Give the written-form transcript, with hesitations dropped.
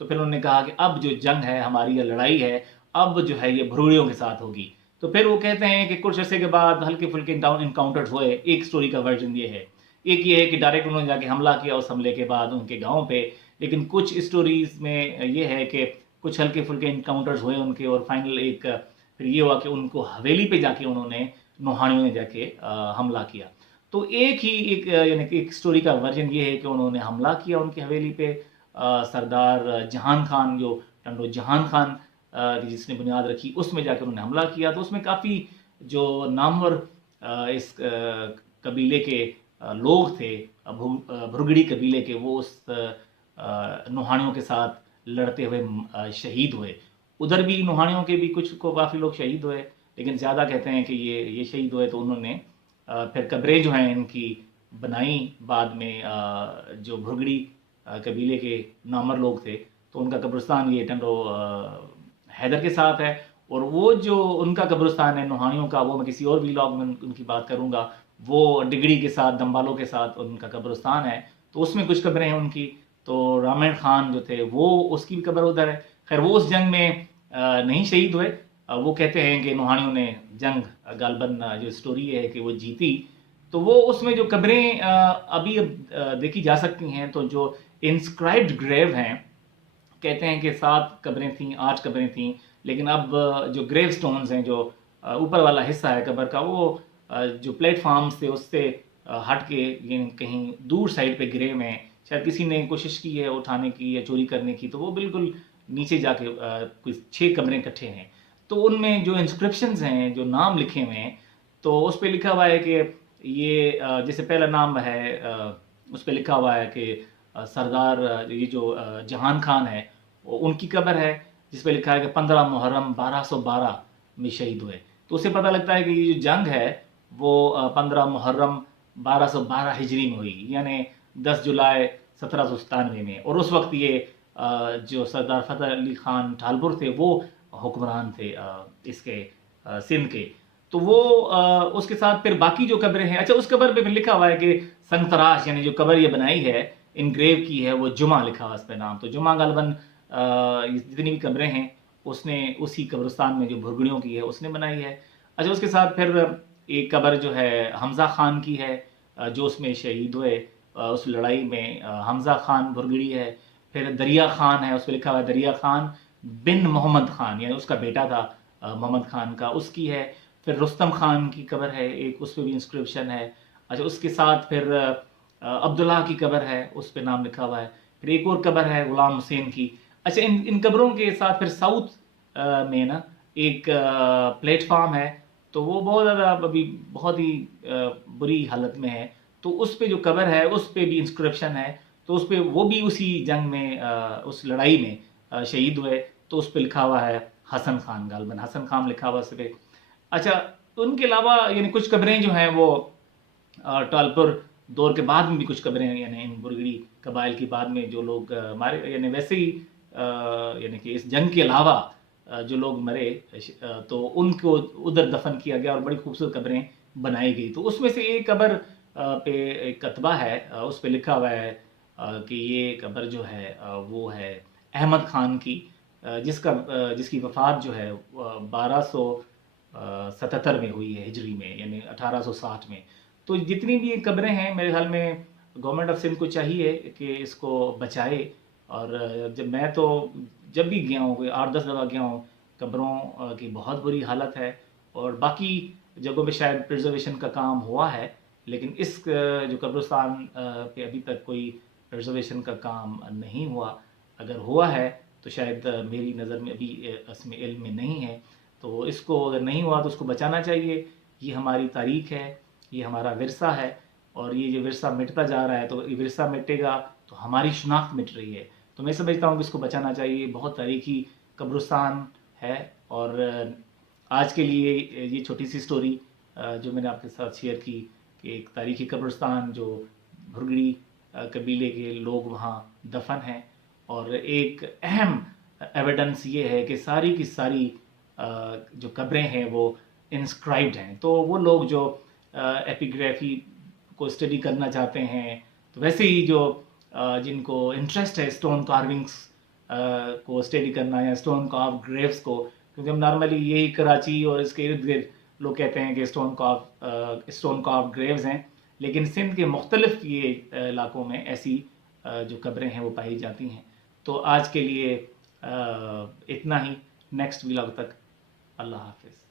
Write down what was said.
تو پھر انہوں نے کہا کہ اب جو جنگ ہے ہماری، یا لڑائی ہے، اب جو ہے یہ بھرگڑیوں کے ساتھ ہوگی. تو پھر وہ کہتے ہیں کہ کچھ عرصے کے بعد ہلکے پھلکے انکاؤنٹرز ہوئے. ایک سٹوری کا ورژن یہ ہے. ایک یہ ہے کہ ڈائریکٹ انہوں نے جا کے حملہ کیا اس حملے کے بعد ان کے گاؤں پہ. لیکن کچھ اسٹوریز میں یہ ہے کہ کچھ ہلکے پھلکے انکاؤنٹرز ہوئے ان کے، اور فائنل ایک پھر یہ ہوا کہ ان کو حویلی پہ جا کے انہوں نے، نوحانیوں نے جا کے حملہ کیا. تو ایک ہی ایک یعنی کہ ایک سٹوری کا ورژن یہ ہے کہ انہوں نے حملہ کیا ان کی حویلی پہ. سردار جہان خان، جو ٹنڈو جہان خان جس نے بنیاد رکھی، اس میں جا کے انہوں نے حملہ کیا. تو اس میں کافی جو نامور اس قبیلے کے لوگ تھے، بھرگڑی قبیلے کے، وہ اس نوحانیوں کے ساتھ لڑتے ہوئے شہید ہوئے. ادھر بھی نوحانیوں کے بھی کچھ کو کافی لوگ شہید ہوئے، لیکن زیادہ کہتے ہیں کہ یہ شہید ہوئے. تو انہوں نے پھر قبریں جو ہیں ان کی بنائیں بعد میں. جو بھرگڑی قبیلے کے نامور لوگ تھے، تو ان کا قبرستان یہ ٹنڈو حیدر کے ساتھ ہے. اور وہ جو ان کا قبرستان ہے نوحانیوں کا، وہ میں کسی اور ویلاگ میں ان کی بات کروں گا. وہ ڈگڑی کے ساتھ، دمبالوں کے ساتھ ان کا قبرستان ہے. تو اس میں کچھ قبریں ہیں ان کی. تو رامین خان جو تھے وہ، اس کی بھی قبر ادھر ہے. خیر وہ اس جنگ میں نہیں شہید ہوئے. وہ کہتے ہیں کہ نوحانیوں نے جنگ غالباً جو سٹوری ہے کہ وہ جیتی. تو وہ اس میں جو قبریں ابھی دیکھی جا سکتی ہیں، تو جو انسکرائبڈ گریو ہیں، کہتے ہیں کہ 7 قبریں تھیں، 8 قبریں تھیں. لیکن اب جو گریو سٹونز ہیں، جو اوپر والا حصہ ہے قبر کا، وہ جو پلیٹ فارمز تھے اس سے ہٹ کے کہیں دور سائڈ پہ گرے میں. شاید کسی نے کوشش کی ہے اٹھانے کی یا چوری کرنے کی. تو وہ بالکل نیچے جا کے کچھ 6 قبریں اکٹھے ہیں. تو ان میں جو انسکرپشنز ہیں، جو نام لکھے ہوئے ہیں، تو اس پہ لکھا ہوا ہے کہ یہ جیسے پہلا نام ہے، اس پہ لکھا ہوا ہے کہ سردار یہ جو جہان خان ہے، ان کی قبر ہے، جس پہ لکھا ہے کہ 15 محرم 1212 میں شہید ہوئے. تو اس سے پتہ لگتا ہے کہ یہ جو جنگ ہے وہ 15 محرم 1212 ہجری میں ہوئی، یعنی 10 جولائی 1797 میں. اور اس وقت یہ جو سردار فتح علی خان ٹھالپور تھے، وہ حکمران تھے اس کے سندھ کے. تو وہ اس کے ساتھ پھر باقی جو قبریں ہیں، اچھا اس قبر پہ پھر لکھا ہوا ہے کہ سنگ تراش، یعنی جو قبر یہ بنائی ہے، انگریو کی ہے، وہ جمعہ لکھا ہوا اس پہ نام. تو جمعہ غالباً جتنی بھی قبریں ہیں اس نے اسی قبرستان میں جو بھرگڑیوں کی ہے اس نے بنائی ہے. اچھا اس کے ساتھ پھر ایک قبر جو ہے حمزہ خان کی ہے، جو اس میں شہید ہوئے اس لڑائی میں. حمزہ خان بھرگڑی ہے. پھر دریا خان ہے، اس پہ لکھا ہوا ہے دریا خان بن محمد خان، یعنی اس کا بیٹا تھا محمد خان کا، اس کی ہے. پھر رستم خان کی قبر ہے ایک، اس پہ بھی انسکرپشن ہے. اچھا اس کے ساتھ پھر عبداللہ کی قبر ہے، اس پہ نام لکھا ہوا ہے. پھر ایک اور قبر ہے غلام حسین کی. اچھا ان قبروں کے ساتھ پھر ساؤتھ میں نا ایک پلیٹ فارم ہے، تو وہ بہت زیادہ ابھی بہت ہی بری حالت میں ہے. تو اس پہ جو قبر ہے اس پہ بھی انسکرپشن ہے. تو اس پہ وہ بھی اسی جنگ میں، اس لڑائی میں شہید ہوئے. تو اس پہ لکھا ہوا ہے حسن خان، غالباً حسن خان لکھا ہوا اس پہ. اچھا ان کے علاوہ یعنی کچھ قبریں جو ہیں وہ ٹالپور دور کے بعد میں بھی کچھ قبریں، یعنی ان بھرگڑی قبائل کی بعد میں جو لوگ مارے، یعنی ویسے ہی یعنی کہ اس جنگ کے علاوہ جو لوگ مرے، تو ان کو ادھر دفن کیا گیا اور بڑی خوبصورت قبریں بنائی گئی. تو اس میں سے ایک قبر پہ ایک کتبہ ہے، اس پہ لکھا ہوا ہے کہ یہ قبر جو ہے وہ ہے احمد خان کی، جس کی وفات جو ہے 1277 میں ہوئی ہے ہجری میں، یعنی 1860 میں. تو جتنی بھی قبریں ہیں میرے خیال میں گورنمنٹ آف سندھ کو چاہیے کہ اس کو بچائے. اور جب بھی گیا ہوں، کوئی 8-10 دفعہ گیا ہوں، قبروں کی بہت بری حالت ہے. اور باقی جگہوں پہ شاید پرزرویشن کا کام ہوا ہے، لیکن اس جو قبرستان پہ ابھی تک کوئی پرزرویشن کا کام نہیں ہوا. اگر ہوا ہے تو شاید میری نظر میں ابھی اس میں علم میں نہیں ہے. تو اس کو اگر نہیں ہوا تو اس کو بچانا چاہیے. یہ ہماری تاریخ ہے، یہ ہمارا ورثہ ہے. اور یہ جو ورثہ مٹتا جا رہا ہے، تو یہ ورثہ مٹے گا تو ہماری شناخت مٹ رہی ہے. تو میں سمجھتا ہوں کہ اس کو بچانا چاہیے. بہت تاریخی قبرستان ہے. اور آج کے لیے یہ چھوٹی سی سٹوری جو میں نے آپ کے ساتھ شیئر کی کہ ایک تاریخی قبرستان جو بھرگڑی قبیلے کے لوگ وہاں دفن ہیں. اور ایک اہم ایویڈنس یہ ہے کہ ساری کی ساری جو قبریں ہیں وہ انسکرائبڈ ہیں. تو وہ لوگ جو ایپیگرافی کو اسٹڈی کرنا چاہتے ہیں، تو ویسے ہی جو جن کو انٹرسٹ ہے اسٹون کارونگس کو اسٹڈی کرنا یا اسٹون کارو گریوس کو، کیونکہ ہم نارملی یہی کراچی اور اس کے ارد گرد لوگ کہتے ہیں کہ اسٹون کارو گریوز ہیں، لیکن سندھ کے مختلف یہ علاقوں میں ایسی جو قبریں ہیں وہ پائی جاتی ہیں۔ تو آج کے لیے اتنا ہی، نیکسٹ ولاگ تک اللہ حافظ۔